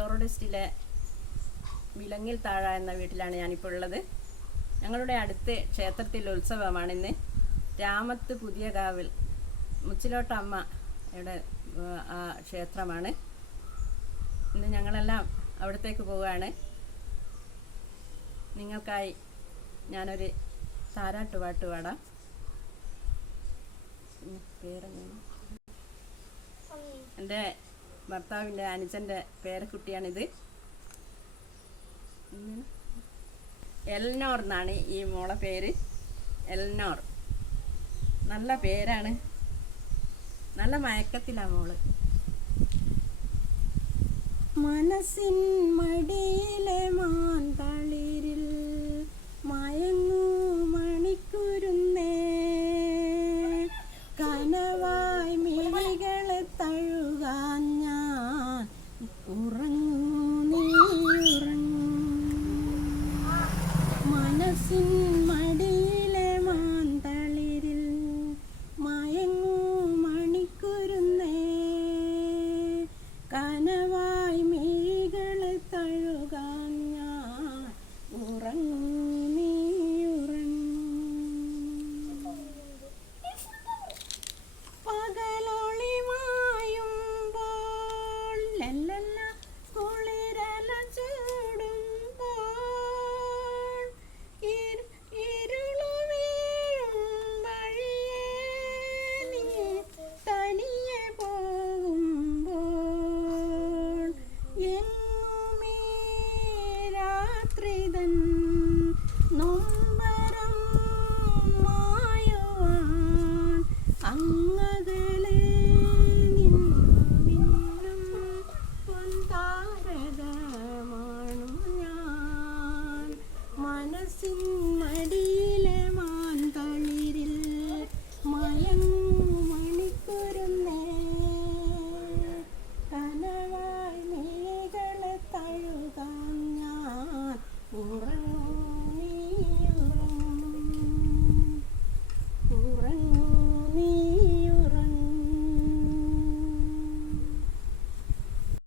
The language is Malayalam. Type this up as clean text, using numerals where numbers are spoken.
ചോറ ഡിസ്റ്റിലെ വിലങ്ങിൽ താഴ എന്ന വീട്ടിലാണ് ഞാനിപ്പോൾ ഉള്ളത്. ഞങ്ങളുടെ അടുത്ത് ക്ഷേത്രത്തിൽ ഉത്സവമാണിന്ന്. രാമത്ത് പുതിയ കാവിൽ മുച്ചിലോട്ടമ്മയുടെ ക്ഷേത്രമാണ്. ഇന്ന് ഞങ്ങളെല്ലാം അവിടത്തേക്ക് പോവുകയാണ്. നിങ്ങൾക്കായി ഞാനൊരു താരാട്ട് പാട്ട് പാടാം. എൻ്റെ ഭർത്താവിൻ്റെ അനുജൻ്റെ പേരക്കുട്ടിയാണിത്. എൽനോർ എന്നാണ് ഈ മോളെ പേര്. എൽനോർ നല്ല പേരാണ്. നല്ല മയക്കത്തിലാണ് മോള്. മനസ്സിൻ മടിയിലെ മാന്തളി